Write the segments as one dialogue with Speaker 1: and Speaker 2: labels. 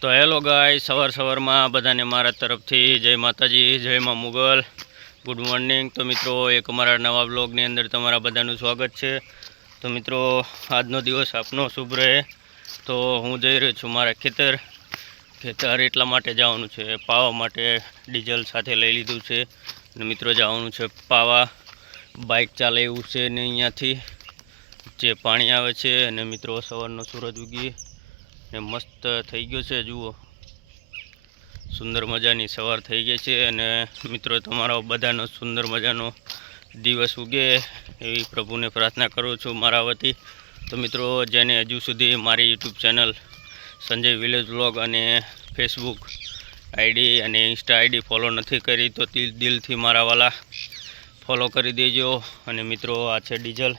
Speaker 1: તો હેલો ગાય સવાર સવારમાં બધાને મારા તરફથી જય માતાજી, જય મા મુગલ. ગુડ મોર્નિંગ તો મિત્રો, એક અમારા નવા બ્લોગની અંદર તમારા બધાનું સ્વાગત છે. તો મિત્રો, આજનો દિવસ આપનો શુભ રહે. તો હું જઈ રહ્યો છું મારા ખેતર. ખેતર એટલા માટે જવાનું છે, પાવા માટે ડીઝલ સાથે લઈ લીધું છે. અને મિત્રો, જવાનું છે પાવા. બાઇક ચાલે એવું છે ને અહીંયાથી. જે પાણી આવે છે અને મિત્રો, સવારનો સૂરજ ઉગી ને મસ્ત થઈ ગયો છે, જુઓ. સુંદર મજાની સવાર થઈ ગઈ છે અને મિત્રો, તમારો બધાનો સુંદર મજાનો દિવસ ઉગે એવી પ્રભુને પ્રાર્થના કરું છું મારા વતી. તો મિત્રો, જેને હજુ સુધી મારી YouTube channel Sanjay village blog અને ફેસબુક આઈડી અને ઇન્સ્ટા આઈડી ફોલો નથી કરી, તો દિલથી મારા વાલા ફોલો કરી દેજો. અને મિત્રો, આ છે ડીઝલ.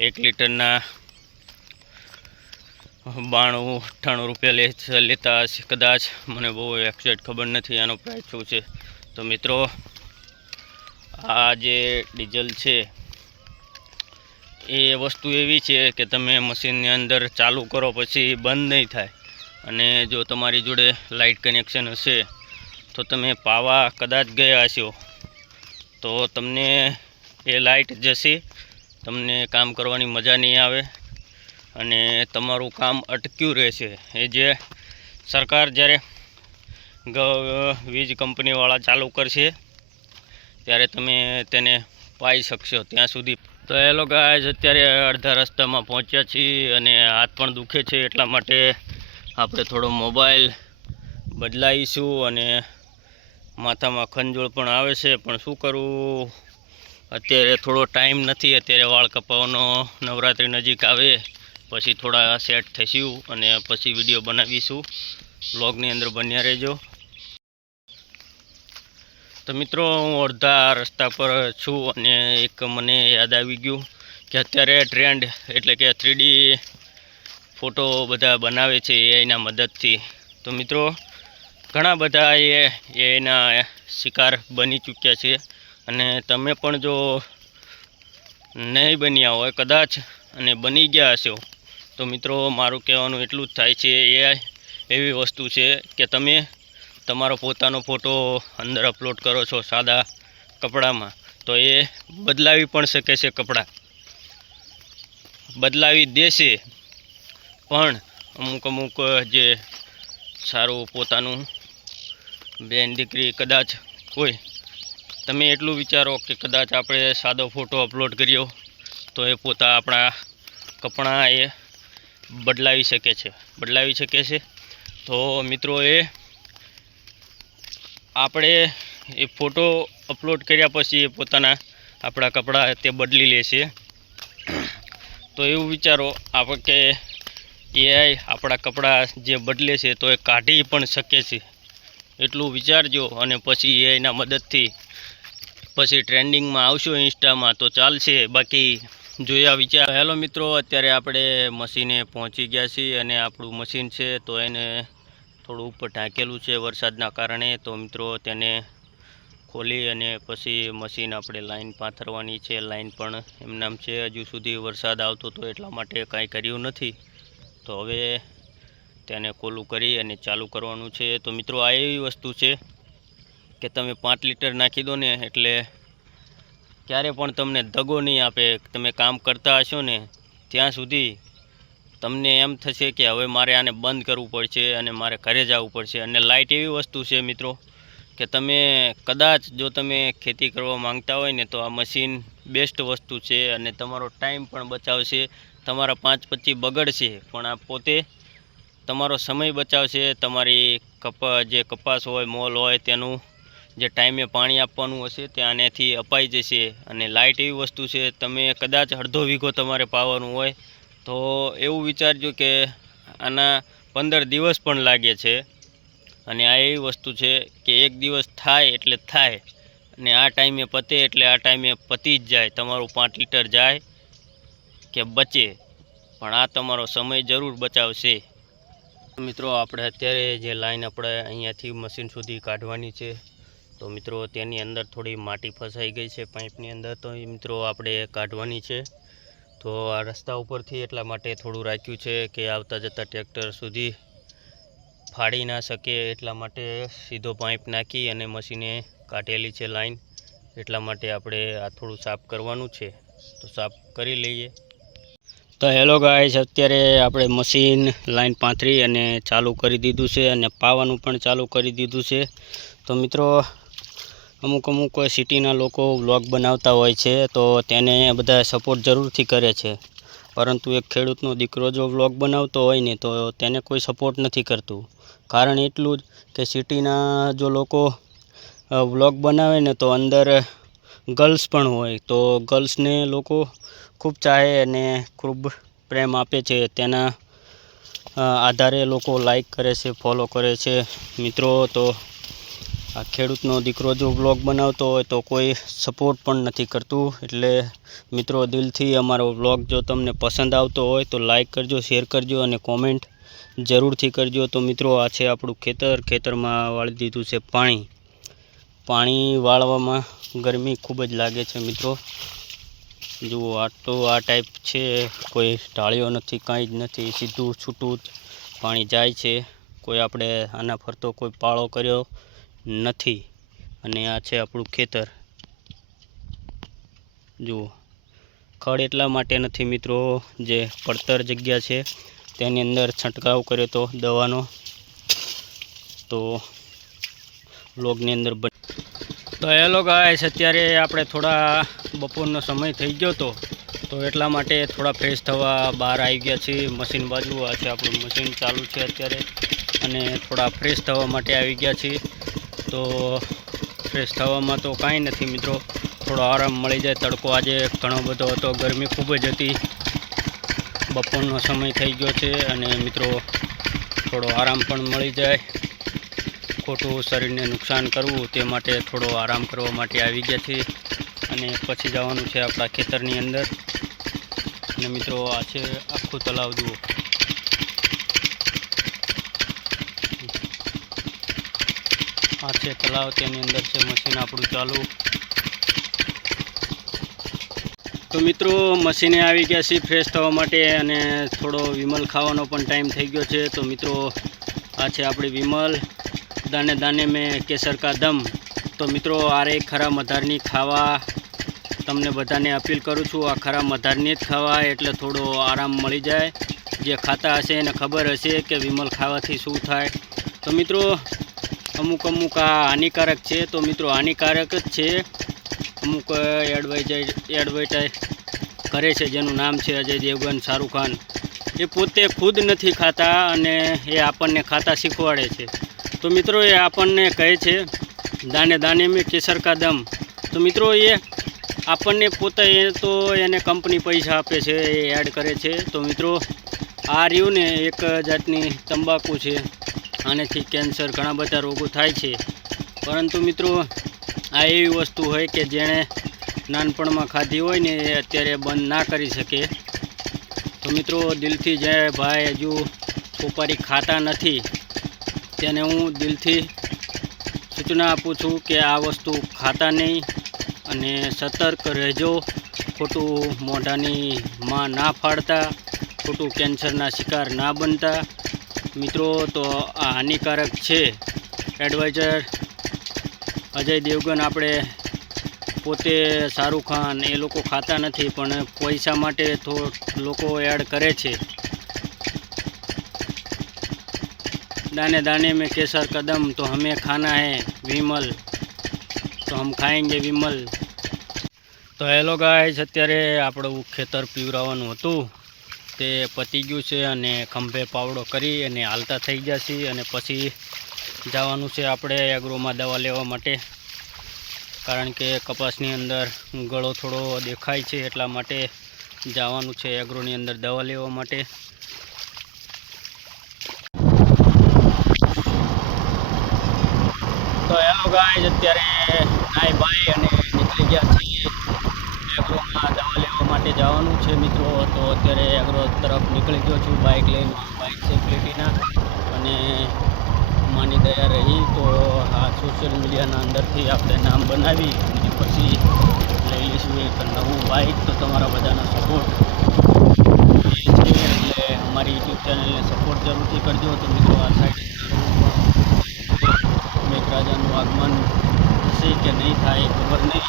Speaker 1: એક લીટરના બાણું, અઠ્ઠાણું રૂપિયા લે લેતા હશે કદાચ. મને બહુ એક્ઝેક્ટ ખબર નથી આનો પ્રાઇસ શું છે. તો મિત્રો, આ જે ડીઝલ છે, એ વસ્તુ એવી છે કે તમે મશીનની અંદર ચાલુ કરો પછી બંધ નહીં થાય. અને જો તમારી જોડે લાઇટ કનેક્શન હશે, તો તમે પાવા કદાચ ગયા હશો. તો તમને એ લાઇટ જશે. તમને કામ કરવાની મજા નહીં આવે. અને તમારું કામ અટક્યું રહેશે. એ જે સરકાર જ્યારે વીજ કંપનીવાળા ચાલુ કરશે, ત્યારે તમે તેને પાઈ શકશો. ત્યાં સુધી તો એ લોકો અત્યારે અડધા રસ્તામાં પહોંચ્યા છીએ અને હાથ પણ દુખે છે, એટલા માટે આપણે થોડો મોબાઈલ બદલાવીશું અને માથામાં ખંજોળ પણ આવે છે. પણ શું કરવું? અત્યારે થોડો ટાઈમ નથી, અત્યારે વાળ કપાવવાનો નવરાત્રિ નજીક આવે. પછી થોડા સેટ થઈશું અને પછી વીડિયો બનાવીશું. બ્લોગની અંદર બન્યા રહેજો. તો મિત્રો, હું અડધા રસ્તા પર છું અને એક મને યાદ આવી ગયું કે અત્યારે ટ્રેન્ડ એટલે કે થ્રીડી ફોટો બધા બનાવે છે એઆઈના મદદથી. તો મિત્રો, ઘણા બધા એ એના શિકાર બની ચૂક્યા છે અને તમે પણ જો નહીં બન્યા હોય, કદાચ અને બની ગયા હશો. તો મિત્રો, મારું કહેવાનું એટલું જ થાય છે, એ એવી વસ્તુ છે કે તમે તમારો પોતાનો ફોટો અંદર અપલોડ કરો છો સાદા કપડામાં, તો એ બદલાવી પણ શકે છે કપડાં. બદલાવી દેશે, પણ અમુક અમુક જે સારું પોતાનું બેન દીકરી કદાચ કોઈ તમે એટલું વિચારો કે કદાચ આપણે સાદો ફોટો અપલોડ કર્યો, તો એ પોતા આપણા કપડાં એ બદલાવી શકે છે. બદલાવી શકે છે. તો મિત્રો એ આપણે એ ફોટો અપલોડ કર્યા પછી એ પોતાના આપણા કપડાં તે બદલી લે છે. તો એવું વિચારો, આપણે કે એઆઈ આપણા કપડાં જે બદલે છે તો એ કાઢી પણ શકે છે. એટલું વિચારજો અને પછી એઆઈના મદદથી. પછી ટ્રેન્ડિંગમાં આવશો ઇન્સ્ટામાં તો ચાલશે. બાકી જોયા વિચાર. હેલો મિત્રો, અત્યારે આપણે મશીને પહોંચી ગયા છીએ અને આપણું મશીન છે તો એને થોડું ઉપર ઢાંકેલું છે વરસાદના કારણે. તો મિત્રો, તેને ખોલી અને પછી મશીન આપણે લાઈન પાથરવાની છે. લાઈન પણ એમનામ છે, હજુ સુધી વરસાદ આવતો તો એટલા માટે કાંઈ કર્યું નથી. તો હવે તેને ખોલું કરી અને ચાલુ કરવાનું છે. તો મિત્રો, આ એવી વસ્તુ છે કે તમે પાંચ લીટર નાખી દો ને એટલે ક્યારે પણ તમને દગો નહીં આપે, તમે કામ કરતા હશો ને, ત્યાં સુધી તમને એમ થશે કે હવે મારે આને બંધ કરવું પડશે અને મારે ઘરે જવું પડશે. અને લાઇટ એવી વસ્તુ છે મિત્રો કે તમે કદાચ જો તમે ખેતી કરવા માંગતા હોય ને તો આ મશીન બેસ્ટ વસ્તુ છે અને તમારો ટાઈમ પણ બચાવશે. તમારા પાંચ પચી બગડશે, પણ આ પોતે તમારો સમય બચાવશે. તમારી કપા, જે કપાસ હોય, મોલ હોય તેનું જે ટાઈમે પાણી આપવાનું હશે, તે આનેથી અપાઈ જશે અને લાઇટ એવી વસ્તુ છે, તમે કદાચ અડધો વીઘો તમારે પાવાનું હોય, તો એવું વિચારજો કે આના પંદર દિવસ પણ લાગે છે. અને આ એવી વસ્તુ છે કે એક દિવસ થાય એટલે થાય, અને આ ટાઈમે પતે એટલે આ ટાઈમે પતી જ જાય, તમારું પાંચ લીટર જાય કે બચે, પણ આ તમારો સમય જરૂર બચાવશે. મિત્રો, આપણે અત્યારે જે લાઈન આપણે અહીંયાથી મશીન સુધી કાઢવાની છે તો મિત્રો, તેની અંદર થોડી માટી ફસાઈ ગઈ છે પાઇપની અંદર. તો મિત્રો, આપણે કાઢવાની છે. તો આ રસ્તા ઉપરથી એટલા માટે થોડું રાખ્યું છે કે આવતા જતા ટ્રેક્ટર સુધી ફાડી ના શકે એટલા માટે સીધો પાઇપ નાખી અને મશીને કાઢેલી છે લાઈન. એટલા માટે આપણે આ થોડું સાફ કરવાનું છે. તો સાફ કરી લઈએ. તો હેલો ગાઈસ, અત્યારે આપણે મશીન લાઈન પાથરી અને ચાલુ કરી દીધું છે અને પાવાનું પણ ચાલુ કરી દીધું છે. તો મિત્રો અમુક અમુક સિટીના લોકો વ્લોગ બનાવતા હોય છે, તો તેને બધા સપોર્ટ જરૂરથી કરે છે. પરંતુ એક ખેડૂતનો દીકરો જો વ્લોગ બનાવતો હોય ને, તો તેને કોઈ સપોર્ટ નથી કરતું. કારણ એટલું જ કે સિટીના જો લોકો વ્લોગ બનાવે ને, તો અંદર ગર્લ્સ પણ હોય, તો ગર્લ્સને લોકો ખૂબ ચાહે અને ખૂબ પ્રેમ આપે છે. તેના આધારે લોકો લાઈક કરે છે ફોલો કરે છે. મિત્રો, તો આ ખેડૂતનો દીકરો જો વ્લોગ બનાવતો હોય તો કોઈ સપોર્ટ પણ નથી કરતું. એટલે મિત્રો દિલથી અમારો વ્લોગ જો તમને પસંદ આવતો હોય તો લાઇક કરજો શેર કરજો અને કોમેન્ટ જરૂરથી કરજો. તો મિત્રો આ છે આપણું ખેતર. ખેતરમાં વાળી દીધું છે પાણી. પાણી વાળવામાં ગરમી ખૂબ જ લાગે છે મિત્રો. જુઓ, આ તો આ ટાઈપ છે. કોઈ ઢાળ્યો નથી, કાંઈ જ નથી. સીધું છૂટું પાણી જાય છે. કોઈ આપણે આના ફરતો કોઈ પાળો કર્યો નથી. અને આ છે આપણું ખેતર. જુઓ. ખડ એટલા માટે નથી મિત્રો, જે પડતર જગ્યા છે, તેની અંદર છંટકાવ કર્યો તો દવાનો. તો લોગની અંદર તો હેલો ગાઈસ અત્યારે આપણે થોડા બપોરનો સમય થઈ ગયો તો તો એટલા માટે થોડા ફ્રેશ થવા બહાર આવી ગયા છીએ. મશીન બાજુ, આ છે આપણું મશીન ચાલુ છે અત્યારે. અને થોડા ફ્રેશ થવા માટે આવી ગયા છીએ. તો ફ્રેશ થવામાં તો કાંઈ નથી મિત્રો. થોડો આરામ મળી જાય. તડકો આજે ઘણો બધો હતો. ગરમી ખૂબ જ હતી. બપોરનો સમય થઈ ગયો છે અને મિત્રો થોડો આરામ પણ મળી જાય. ખોટું શરીરને નુકસાન કરવું તે માટે થોડો આરામ કરવા માટે આવી ગયા છીએ. અને પછી જવાનું છે આપણા ખેતરની અંદર. અને મિત્રો આ છે આખું તલાવ જુઓ. આ છે તલાવ તેની અંદર છે મશીન આપણું ચાલુ. તો મિત્રો, મશીને આવી ગયા છે ફ્રેશ થવા માટે અને થોડો વિમલ ખાવાનો પણ ટાઈમ થઈ ગયો છે. તો મિત્રો, આ છે આપણી વિમલ. દાને દાને મેં કેસર કા દમ. તો મિત્રો આ રે ખરા મધારની ખાવા તમને બધાને અપીલ કરું છું. આ ખરા મધારની જ ખાવા, એટલે થોડો આરામ મળી જાય. જે ખાતા હશે એને ખબર હશે કે વિમલ ખાવાથી શું થાય. તો મિત્રો અમુક અમુક આ હાનિકારક છે. તો મિત્રો, હાનિકારક જ છે. અમુક એડવાઇઝ એડવર્ટાઇઝ કરે છે, જેનું નામ છે અજય દેવગન, શાહરૂખ ખાન. એ પોતે ખુદ નથી ખાતા અને એ આપણને ખાતા શીખવાડે છે. તો મિત્રો, એ આપણને કહે છે, દાને દાને મેં કેસર કા તો મિત્રો, એ આપણને પોતે એ તો એને કંપની પૈસા આપે છે, એ એડ કરે છે. તો મિત્રો, આ રહ્યું ને એક જાતની તંબાકુ છે. આનેથી કેન્સર ઘણા બધા રોગો થાય છે. પરંતુ મિત્રો, આ એવી વસ્તુ હોય કે જેણે નાનપણમાં ખાધી હોય ને એ અત્યારે બંધ ના કરી શકે. તો મિત્રો, દિલથી જે ભાઈ હજુ સોપારી ખાતા નથી, તેને હું દિલથી સૂચના આપું છું કે આ વસ્તુ ખાતા નહીં અને સતર્ક રહેજો. ખોટું મોઢાની માં ના ફાડતા, ખોટું કેન્સરના શિકાર ના બનતા. મિત્રો, તો આ હાનિકારક છે. એડવાઇઝર અજય દેવગન આપણે પોતે શાહરૂખ ખાન એ લોકો ખાતા નથી, પણ પૈસા માટે તો લોકો એડ કરે છે. દાને દાને મેં કેસર કદમ, તો હમે ખાના હે વિમલ. તો હમ ખાએંગે વિમલ. તો હેલો ગાય અત્યારે આપણું ખેતર પીવરાવાનું હતું. તે પતી ગયું છે અને ખંભે પાવડો કરી અને હાલતા થઈ ગયા છીએ અને પછી જવાનું છે આપણે એગ્રોમાં દવા લેવા માટે. કારણ કે કપાસની અંદર ગળો થોડો દેખાય છે એટલા માટે જવાનું છે એગ્રોની અંદર દવા લેવા માટે. તો હેલો ગાઈસ અત્યારે નાઈ ભાઈ અને નીકળી ગયા છીએ. માટે જવાનું છે મિત્રો. તો અત્યારે અગ્રોજ તરફ નીકળી ગયો છું બાઇક લઈને. બાઇક છે અને માની દયા રહી તો આ સોશિયલ મીડિયાના અંદરથી આપણે નામ બનાવી અને પછી લઈ લઈશું એક નવું બાઇક તો તમારા બધાનો સપોર્ટ છે એટલે અમારી યુટ્યુબ ચેનલને સપોર્ટ જરૂરથી કરજો. તો મિત્રો આ સાઈડ મેઘરાજાનું આગમન થશે કે નહીં થાય ખબર નહીં.